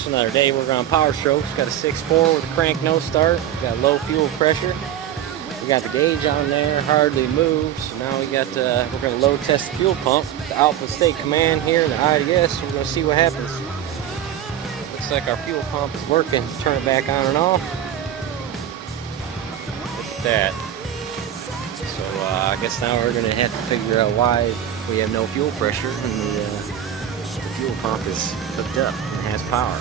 Just another day working on power strokes. Got a 6.4 with a crank no start. Got low fuel pressure. We got the gauge on there, hardly moves. So now we're gonna load test the fuel pump. The alpha state command here, the IDS. We're gonna see what happens. Looks like our fuel pump is working. Turn it back on and off. Look at that. So I guess now we're gonna have to figure out why we have no fuel pressure and the fuel pump is hooked up and has power.